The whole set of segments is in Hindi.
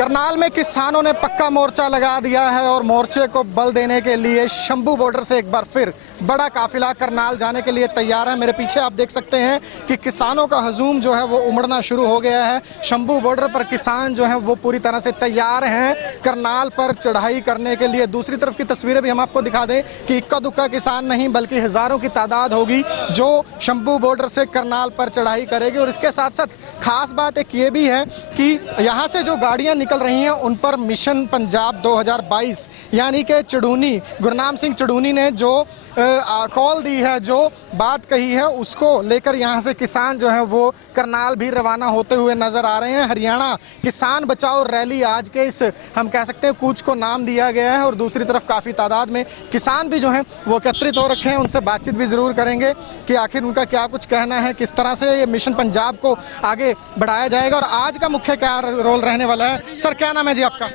करनाल में किसानों ने पक्का मोर्चा लगा दिया है और मोर्चे को बल देने के लिए शंभू बॉर्डर से एक बार फिर बड़ा काफिला करनाल जाने के लिए तैयार है। मेरे पीछे आप देख सकते हैं कि किसानों का हजूम जो है वो उमड़ना शुरू हो गया है। शंभू बॉर्डर पर किसान जो है वो पूरी तरह से तैयार हैं करनाल पर चढ़ाई करने के लिए। दूसरी तरफ की तस्वीरें भी हम आपको दिखा दें कि इक्का दुक्का किसान नहीं बल्कि हजारों की तादाद होगी जो शंभू बॉर्डर से करनाल पर चढ़ाई करेगी। और इसके साथ साथ खास बात एक ये भी है कि यहाँ से जो गाड़ियाँ निकल रही हैं उन पर मिशन पंजाब 2022 यानी कि चुड़ूनी गुरनाम सिंह चुड़ूनी ने जो कॉल दी है, जो बात कही है, उसको लेकर यहाँ से किसान जो है वो करनाल भी रवाना होते हुए नजर आ रहे हैं। हरियाणा किसान बचाओ रैली आज के इस हम कह सकते हैं कूच को नाम दिया गया है और दूसरी तरफ काफ़ी तादाद में किसान भी जो हैं वो एकत्रित हो रखे हैं। उनसे बातचीत भी ज़रूर करेंगे कि आखिर उनका क्या कुछ कहना है, किस तरह से ये मिशन पंजाब को आगे बढ़ाया जाएगा और आज का मुख्य क्या रोल रहने वाला है। सर क्या नाम है जी आपका?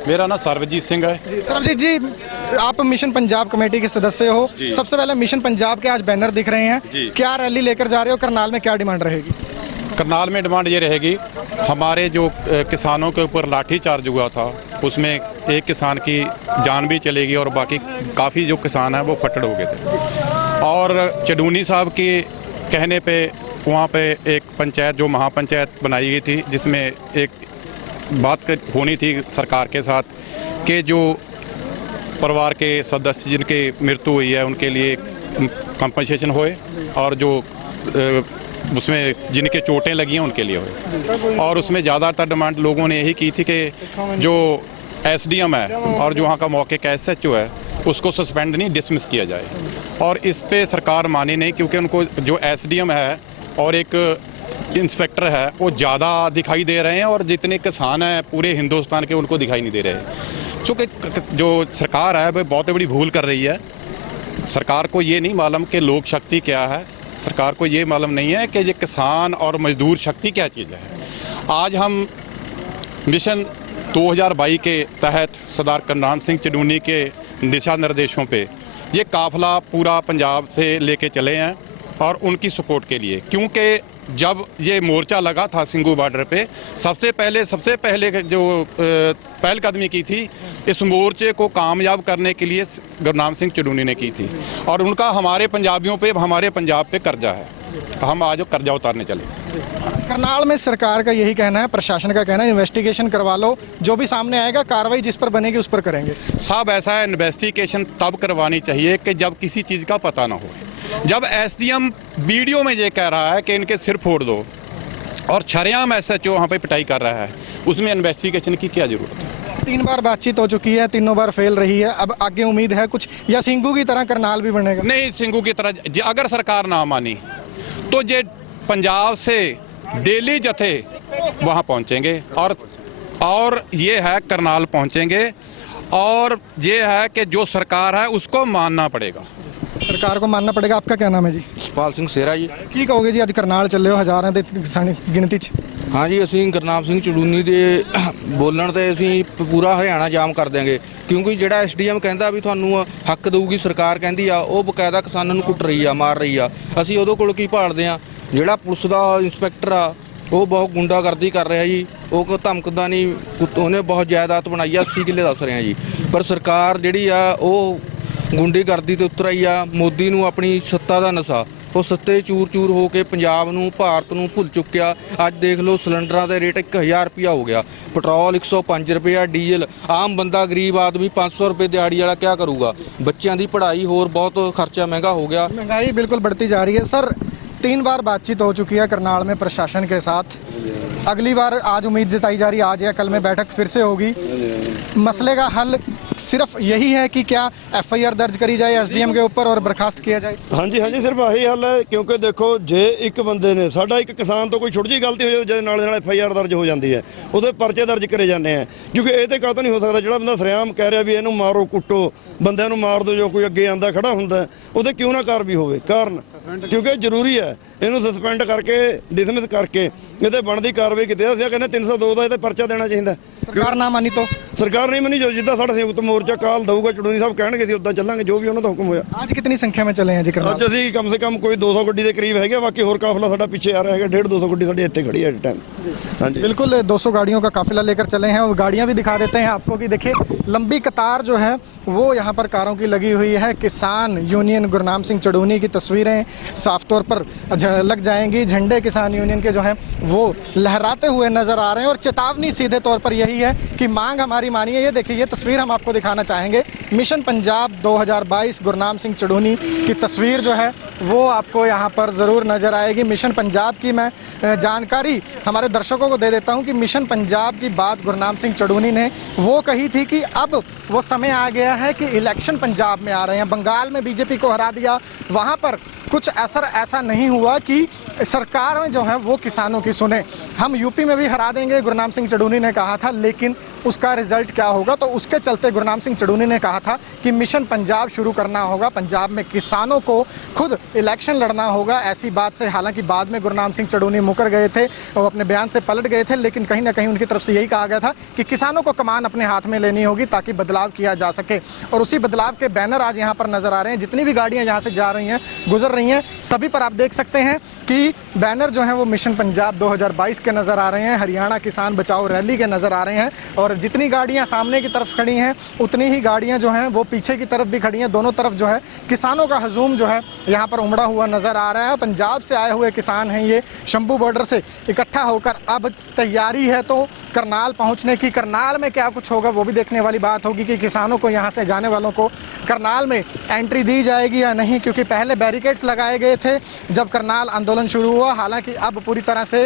मेरा नाम सर्वजीत सिंह है। जी सर्वजीत जी, आप मिशन पंजाब कमेटी के सदस्य हो। सबसे पहले मिशन पंजाब के आज बैनर दिख रहे हैं, क्या रैली लेकर जा रहे हो? करनाल में क्या डिमांड रहेगी? करनाल में डिमांड ये रहेगी, हमारे जो किसानों के ऊपर लाठीचार्ज हुआ था उसमें एक किसान की जान भी चलेगी और बाकी काफ़ी जो किसान हैं वो फट्टड़ हो गए थे। और चडूनी साहब के कहने पे वहाँ पे एक पंचायत जो महापंचायत बनाई गई थी जिसमें एक बात होनी थी सरकार के साथ कि जो परिवार के सदस्य जिनकी मृत्यु हुई है उनके लिए कंपनसेशन होए और जो उसमें जिनके चोटें लगी हैं उनके लिए होए। और उसमें ज़्यादातर डिमांड लोगों ने यही की थी कि जो एसडीएम है और जो वहाँ का मौके का एसएचओ है उसको सस्पेंड नहीं डिसमिस किया जाए। और इस पे सरकार मानी नहीं क्योंकि उनको जो एसडीएम है और एक इंस्पेक्टर है वो ज़्यादा दिखाई दे रहे हैं और जितने किसान हैं पूरे हिंदुस्तान के उनको दिखाई नहीं दे रहे। क्योंकि जो सरकार है वो बहुत बड़ी भूल कर रही है। सरकार को ये नहीं मालूम कि लोक शक्ति क्या है, सरकार को ये मालूम नहीं है कि ये किसान और मजदूर शक्ति क्या चीज़ है। आज हम मिशन 2022 के तहत सरदार करनाल सिंह चडूनी के दिशा निर्देशों पे ये काफिला पूरा पंजाब से लेके चले हैं और उनकी सपोर्ट के लिए, क्योंकि जब ये मोर्चा लगा था सिंघू बॉर्डर पे सबसे पहले जो पहलकदमी की थी इस मोर्चे को कामयाब करने के लिए गुरनाम सिंह चडूनी ने की थी। और उनका हमारे पंजाबियों पे, हमारे पंजाब पे कर्जा है, हम आज कर्जा उतारने चले। करनाल में सरकार का यही कहना है, प्रशासन का कहना है इन्वेस्टिगेशन करवा लो, जो भी सामने आएगा कार्रवाई जिस पर बनेगी उस पर करेंगे। साहब ऐसा है, इन्वेस्टिगेशन तब करवानी चाहिए कि जब किसी चीज़ का पता ना हो। जब एसडीएम वीडियो में ये कह रहा है कि इनके सिर फोड़ दो और छरेआम एसएचओ वहाँ पे पिटाई कर रहा है, उसमें इन्वेस्टिगेशन की क्या जरूरत है? 3 बार बातचीत हो चुकी है, तीनों बार फेल रही है। अब आगे उम्मीद है कुछ या सिंघू की तरह करनाल भी बनेगा? नहीं, सिंघू की तरह अगर सरकार ना मानी तो ये पंजाब से डेली जथे वहाँ पहुँचेंगे और ये है करनाल पहुँचेंगे और ये है कि जो सरकार है उसको मानना पड़ेगा। सरकार को मानना पड़ेगा। आपका क्या नाम है जी? ਸੁਖਪਾਲ ਸਿੰਘ ਸੇਰਾ ਜੀ। ਕੀ ਕਹੋਗੇ ਜੀ ਅੱਜ ਕਰਨਾਲ ਚੱਲੇ ਹੋ ਹਜ਼ਾਰਾਂ ਦੇ ਗਿਣਤੀ 'ਚ? ਹਾਂ ਜੀ, ਅਸੀਂ ਗੁਰਨਾਮ ਸਿੰਘ ਚਡੂਨੀ ਦੇ ਬੋਲਣ ਤੇ ਅਸੀਂ ਪੂਰਾ ਹਰਿਆਣਾ ਜਾਮ ਕਰ ਦਿਆਂਗੇ ਕਿਉਂਕਿ ਜਿਹੜਾ ਐਸਡੀਐਮ ਕਹਿੰਦਾ ਵੀ ਤੁਹਾਨੂੰ ਹੱਕ ਦੇਊਗੀ ਸਰਕਾਰ ਕਹਿੰਦੀ ਆ, ਉਹ ਬਕਾਇਦਾ ਕਿਸਾਨਾਂ ਨੂੰ ਕੁੱਟ ਰਹੀ ਆ, ਮਾਰ ਰਹੀ ਆ। ਅਸੀਂ ਉਹਦੇ ਕੋਲ ਕੀ ਭਾਲਦੇ ਆ? ਜਿਹੜਾ ਪੁਲਿਸ ਦਾ ਇੰਸਪੈਕਟਰ ਆ ਉਹ ਬਹੁਤ ਗੁੰਡਾਗਰਦੀ ਕਰ ਰਿਹਾ ਜੀ, ਉਹ ਧਮਕਦਾ ਨਹੀਂ, ਉਹਨੇ ਬਹੁਤ ਜਾਇਦਾਦ ਬਣਾਈ ਆ, 80 ਕਿੱਲੇ ਦੱਸ ਰਿਹਾ ਜੀ। ਪਰ ਸਰਕਾਰ ਜਿਹੜੀ ਆ ਉਹ ਗੁੰਡਾਗਰਦੀ ਤੇ ਉਤਰ ਆਈ ਆ। ਮੋਦੀ ਨੂੰ ਆਪਣੀ ਸੱਤਾ ਦਾ ਨਸ਼ਾ, ਉਹ ਸੱਤੇ ਚੂਰ ਹੋ ਕੇ ਪੰਜਾਬ ਨੂੰ, ਭਾਰਤ ਨੂੰ ਭੁੱਲ ਚੁੱਕਿਆ। ਅੱਜ ਦੇਖ ਲਓ ਸਿਲੰਡਰਾਂ ਦਾ ਰੇਟ 1000 ਰੁਪਇਆ ਹੋ ਗਿਆ, ਪੈਟਰੋਲ 105 ਰੁਪਇਆ, ਡੀਜ਼ਲ। ਆਮ ਬੰਦਾ ਗਰੀਬ ਆਦਮੀ 500 ਰੁਪਏ ਦਿਹਾੜੀ वाला क्या करूँगा? बच्चों की पढ़ाई होर बहुत खर्चा महंगा हो गया, महंगाई बिल्कुल बढ़ती जा रही है। सर 3 बार बातचीत हो चुकी है करनाल में प्रशासन के साथ, अगली बार आज उम्मीद जताई जा रही है आज या कल में बैठक फिर से होगी। मसले का हल सिर्फ यही है कि क्या एफआईआर दर्ज करी जाए एसडीएम के ऊपर और बर्खास्त किया जाए? हाँ जी, सिर्फ यही हल है क्योंकि देखो जे एक बंदे ने साडा एक किसान तो कोई छोटी जी गलती हो जाए नाल एफआईआर दर्ज हो जाती है, ਉਹਦੇ ਪਰਚੇ ਦਰਜ करे जाते हैं। क्योंकि ਇਹ ਤੇ ਕਾਹਤੋਂ ਨਹੀਂ ਹੋ ਸਕਦਾ ਜਿਹੜਾ ਬੰਦਾ ਸਰਿਆਮ ਕਹਿ ਰਿਹਾ ਵੀ ਇਹਨੂੰ ਮਾਰੋ ਕੁੱਟੋ, ਬੰਦਿਆਂ ਨੂੰ ਮਾਰ ਦਿਓ, ਜੋ ਕੋਈ ਅੱਗੇ ਆਂਦਾ ਖੜਾ ਹੁੰਦਾ ਉਹਦੇ ਕਿਉਂ ਨਾ ਕਾਰਵਾਈ ਹੋਵੇ? ਕਾਰਨ ਕਿਉਂਕਿ ਜ਼ਰੂਰੀ ਹੈ ਇਹਨੂੰ ਸਸਪੈਂਡ ਕਰਕੇ ਡਿਸਮਿਸ ਕਰਕੇ ਇਹਦੇ ਬਣਦੀ ਕਾਰਵਾਈ ਕੀਤੀ ਅਸੀਂ ਕਹਿੰਦੇ 302 ਦਾ ਇਹ ਤੇ ਪਰਚਾ ਦੇਣਾ ਚਾਹੀਦਾ। सरकार ना मानी तो ਸਰਕਾਰ ਨਹੀਂ ਮੰਨੀ, ਜੋ ਜਿੱਦਾਂ ਸਾਡਾ ਸੰਯੁਕਤ ਮੋਰਚਾ ਕਾਲ ਦਊਗਾ ਚੜੂਨੀ ਸਾਹਿਬ ਕਹਿਣਗੇ ਅਸੀਂ ਉਦਾਂ ਚੱਲਾਂਗੇ, ਜੋ ਵੀ ਉਹਨਾਂ ਦਾ ਹੁਕਮ ਹੋਇਆ। आज कितनी संख्या में चले हैं जी करनाल? ਅੱਜ ਅਸੀਂ ਕਮ ਸੇ ਕਮ ਕੋਈ 200 ਗੱਡੀ ਦੇ ਕਰੀਬ ਹੈਗੇ, ਬਾਕੀ ਹੋਰ ਕਾਫਲਾ ਸਾਡਾ ਪਿੱਛੇ ਆ ਰਿਹਾ ਹੈਗਾ, 150-200 ਗੱਡੀ ਸਾਡੀ ਇੱਥੇ ਖੜੀ ਹੈ टाइम। ਹਾਂਜੀ बिल्कुल 200 गाड़ियों का काफिला लेकर चले हैं और गाड़ियां भी दिखा देते हैं आपको कि देखिए लंबी कतार जो है वो यहाँ पर कारों की लगी हुई है। किसान यूनियन गुरनाम सिंह चड़ूनी की तस्वीरें साफ तौर पर लग जाएंगी। झंडे किसान यूनियन के जो है वो लहराते हुए नजर आ रहे हैं और चेतावनी सीधे तौर पर यही है कि मांग हमारी मानिए। ये देखिए ये तस्वीर हम आपको दिखाना चाहेंगे, मिशन पंजाब 2022 गुरनाम सिंह चड़ूनी की तस्वीर जो है वो आपको यहाँ पर ज़रूर नज़र आएगी। मिशन पंजाब की मैं जानकारी हमारे दर्शकों को दे देता हूँ कि मिशन पंजाब की बात गुरनाम सिंह चड़ूनी ने वो कही थी कि अब वो समय आ गया है कि इलेक्शन पंजाब में आ रहे हैं। बंगाल में बीजेपी को हरा दिया, वहाँ पर कुछ असर ऐसा नहीं हुआ कि सरकार में जो है वो किसानों की सुने। हम यूपी में भी हरा देंगे गुरनाम सिंह चड़ूनी ने कहा था, लेकिन उसका रिजल्ट क्या होगा, तो उसके चलते गुरनाम सिंह चड़ूनी ने कहा था कि मिशन पंजाब शुरू करना होगा, पंजाब में किसानों को खुद इलेक्शन लड़ना होगा। ऐसी बात से हालांकि बाद में गुरनाम सिंह चड़ूनी मुकर गए थे और अपने बयान से पलट गए थे, लेकिन कहीं ना कहीं उनकी तरफ से यही कहा गया था कि किसानों को कमान अपने हाथ में लेनी होगी ताकि बदलाव किया जा सके। और उसी बदलाव के बैनर आज यहाँ पर नजर आ रहे हैं। जितनी भी गाड़ियाँ यहाँ से जा रही हैं, गुजर रही हैं, सभी पर आप देख सकते हैं कि बैनर जो है वो मिशन पंजाब 2022 के नजर आ रहे हैं, हरियाणा किसान बचाओ रैली के नजर आ रहे हैं। और जितनी गाड़ियां सामने की तरफ खड़ी हैं उतनी ही गाड़ियां जो हैं वो पीछे की तरफ भी खड़ी हैं। दोनों तरफ जो है किसानों का हजूम जो है यहाँ पर उमड़ा हुआ नजर आ रहा है। पंजाब से आए हुए किसान हैं, ये शंभू बॉर्डर से इकट्ठा होकर अब तैयारी है तो करनाल पहुँचने की। करनाल में क्या कुछ होगा वो भी देखने वाली बात होगी कि किसानों को यहाँ से जाने वालों को करनाल में एंट्री दी जाएगी या नहीं, क्योंकि पहले बैरिकेड्स लगाए गए थे जब करनाल आंदोलन शुरू हुआ। हालांकि अब पूरी तरह से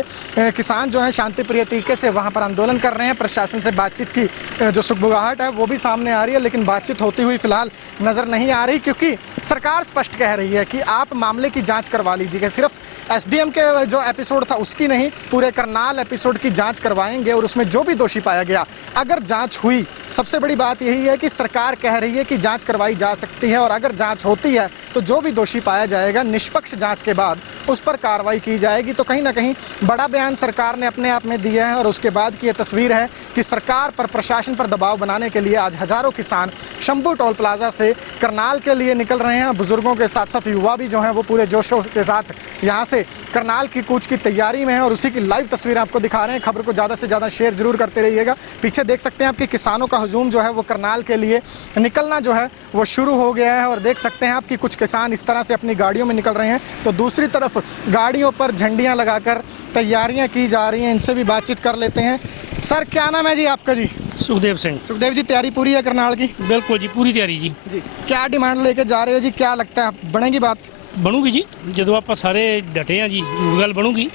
किसान जो है शांतिप्रिय तरीके से वहाँ पर आंदोलन कर रहे हैं। प्रशासन से बातचीत की जो सुगबुगाहट है वो भी सामने आ रही है, लेकिन बातचीत होती हुई फिलहाल नजर नहीं आ रही, क्योंकि सरकार स्पष्ट कह रही है कि आप मामले की जांच करवा लीजिए। सिर्फ एसडीएम के जो एपिसोड था उसकी नहीं, पूरे करनाल एपिसोड की जांच करवाएंगे और उसमें जो भी दोषी पाया गया, अगर जांच हुई, सबसे बड़ी बात यही है कि सरकार कह रही है कि जांच करवाई जा सकती है और अगर जांच होती है तो जो भी दोषी पाया जाएगा निष्पक्ष जांच के बाद उस पर कार्रवाई की जाएगी। तो कहीं ना कहीं बड़ा बयान सरकार ने अपने आप में दिया है और उसके बाद की ये तस्वीर है कि सरकार पर, प्रशासन पर दबाव बनाने के लिए आज हजारों किसान शंभू टोल प्लाजा से करनाल के लिए निकल रहे हैं। बुजुर्गों के साथ साथ युवा भी जो हैं वो पूरे जोशों के साथ यहाँ से करनाल की कूच की तैयारी में है और उसी की लाइव तस्वीरें आपको दिखा रहे हैं। खबर को ज़्यादा से ज़्यादा शेयर जरूर करते रहिएगा। पीछे देख सकते हैं आपके किसानों का हजूम जो है वो करनाल के लिए निकलना जो है वो शुरू हो गया है और देख सकते हैं आपकी कुछ किसान इस तरह से अपनी गाड़ियों में निकल रहे हैं, तो दूसरी तरफ गाड़ियों पर झंडियाँ लगाकर तैयारियाँ की जा रही हैं। इनसे भी बातचीत कर लेते हैं। सर क्या नाम है जी आपका? जी सुखदेव सिंह। सुखदेव जी, तैयारी पूरी है करनाल की? बिल्कुल जी, पूरी तैयारी जी। जी क्या डिमांड लेके जा रहे हो जी, क्या लगता है बनेगी बात? ਬਣੂਗੀ ਜੀ, ਜਦੋਂ ਆਪਾਂ ਸਾਰੇ ਡਟੇ ਆ ਜੀ ਜ਼ਰੂਰ ਗੱਲ ਬਣੂਗੀ।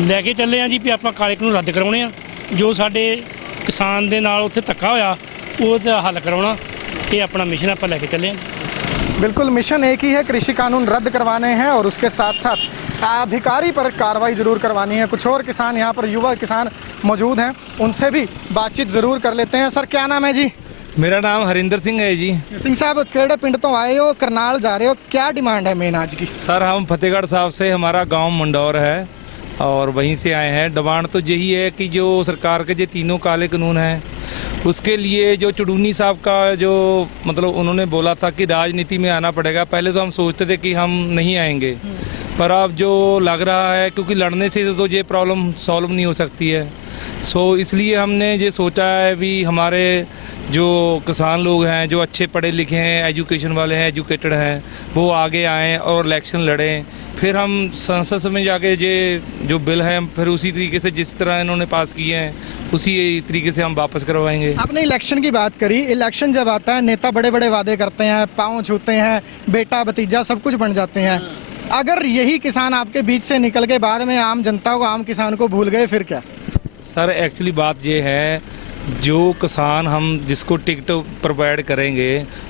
ਲੈ ਕੇ ਚੱਲੇ ਆ ਜੀ ਵੀ ਆਪਾਂ ਕਾਲੇ ਕਾਨੂੰਨ ਰੱਦ ਕਰਾਉਣੇ ਆ, ਜੋ ਸਾਡੇ ਕਿਸਾਨ ਦੇ ਨਾਲ ਉੱਥੇ ਧੱਕਾ ਹੋਇਆ ਉਹਦਾ ਹੱਲ ਕਰਾਉਣਾ, ਇਹ ਆਪਣਾ ਮਿਸ਼ਨ ਆਪਾਂ ਲੈ ਕੇ ਚੱਲੇ ਆ। बिल्कुल मिशन एक ही है, कृषि कानून रद्द करवाने हैं और उसके साथ साथ अधिकारी पर कार्रवाई ज़रूर करवानी है। कुछ और किसान यहाँ पर युवा किसान मौजूद हैं, उनसे भी बातचीत ज़रूर कर लेते हैं। सर क्या नाम है जी? मेरा नाम हरिंदर सिंह है जी। सिंह साहब केड़े पिंड तो आए हो, करनाल जा रहे हो, क्या डिमांड है मेन आज की? सर हम फतेहगढ़ साहब से, हमारा गांव मंडौर है और वहीं से आए हैं। डिमांड तो यही है कि जो सरकार के जो तीनों काले कानून हैं उसके लिए जो चड़ूनी साहब का जो मतलब उन्होंने बोला था कि राजनीति में आना पड़ेगा। पहले तो हम सोचते थे कि हम नहीं आएंगे, पर अब जो लग रहा है क्योंकि लड़ने से तो ये प्रॉब्लम सॉल्व नहीं हो सकती है, सो इसलिए हमने ये सोचा है भी हमारे जो किसान लोग हैं जो अच्छे पढ़े लिखे हैं, एजुकेशन वाले हैं, एजुकेटेड हैं, वो आगे आएँ और इलेक्शन लड़ें। फिर हम संसद में जाके ये जो बिल है फिर उसी तरीके से जिस तरह इन्होंने पास किए हैं उसी तरीके से हम वापस करवाएंगे। आपने इलेक्शन की बात करी, इलेक्शन जब आता है नेता बड़े बड़े वादे करते हैं, पाँव छूते हैं, बेटा भतीजा सब कुछ बन जाते हैं। अगर यही किसान आपके बीच से निकल के बाद में आम जनता को, आम किसान को भूल गए फिर क्या? सर एक्चुअली बात ये है, जो किसान हम जिसको टिकट प्रोवाइड करेंगे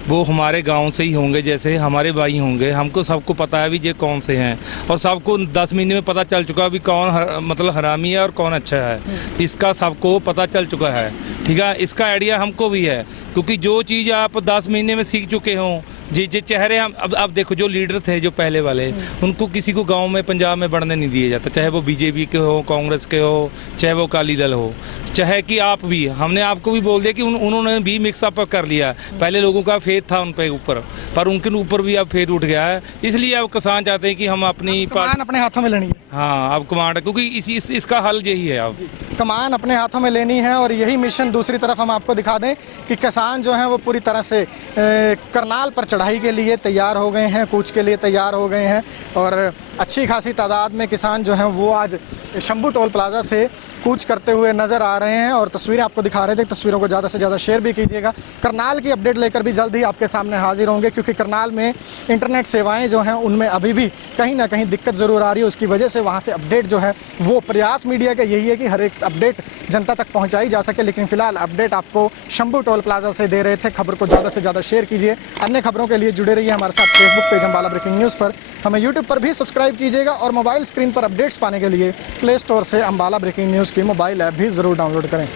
वो हमारे गांव से ही होंगे, जैसे हमारे भाई होंगे। हमको सबको पता है भी ये कौन से हैं और सबको 10 महीने में पता चल चुका है भी कौन मतलब हरामी है और कौन अच्छा है, इसका सबको पता चल चुका है। ठीक है, इसका आइडिया हमको भी है क्योंकि जो चीज़ आप 10 महीने में सीख चुके हों जी चेहरे हम अब देखो, जो लीडर थे जो पहले वाले, उनको किसी को गांव में पंजाब में बढ़ने नहीं दिया जाता, चाहे वो बीजेपी के हो, कांग्रेस के हो, चाहे वो अकाली दल हो, चाहे कि आप भी, हमने आपको भी बोल दिया कि उन्होंने भी मिक्सअप कर लिया। पहले लोगों का फेथ था उन पे ऊपर, पर उनके ऊपर भी अब फेथ उठ गया है। इसलिए अब किसान चाहते हैं कि हम अपनी कमान अपने हाथों में लेनी है। हाँ, अब कमांड, क्योंकि इसका हल यही है अब। कमान अपने हाथों में लेनी है और यही मिशन। दूसरी तरफ हम आपको दिखा दें कि किसान जो हैं वो पूरी तरह से करनाल पर चढ़ाई के लिए तैयार हो गए हैं, कूच के लिए तैयार हो गए हैं और अच्छी खासी तादाद में किसान जो हैं वो आज शंभू टोल प्लाजा से कूच करते हुए नज़र आ रहे हैं और तस्वीरें आपको दिखा रहे थे। तस्वीरों को ज़्यादा से ज़्यादा शेयर भी कीजिएगा। करनाल की अपडेट लेकर भी जल्द ही आपके सामने हाजिर होंगे, क्योंकि करनाल में इंटरनेट सेवाएं जो हैं उनमें अभी भी कहीं ना कहीं दिक्कत ज़रूर आ रही है। उसकी वजह से वहाँ से अपडेट जो है वो प्रयास मीडिया का यही है कि हर एक अपडेट जनता तक पहुँचाई जा सके, लेकिन फिलहाल अपडेट आपको शंभू टोल प्लाजा से दे रहे थे। खबर को ज़्यादा से ज़्यादा शेयर कीजिए। अन्य खबरों के लिए जुड़े रहिए हमारे साथ Facebook page Ambala breaking news पर। हमें यूट्यूब पर भी सब्सक्राइब कीजिएगा और मोबाइल स्क्रीन पर अपडेट्स पाने के लिए प्ले स्टोर से अम्बाला ब्रेकिंग न्यूज़ की मोबाइल ऐप भी ज़रूर डाउनलोड करें।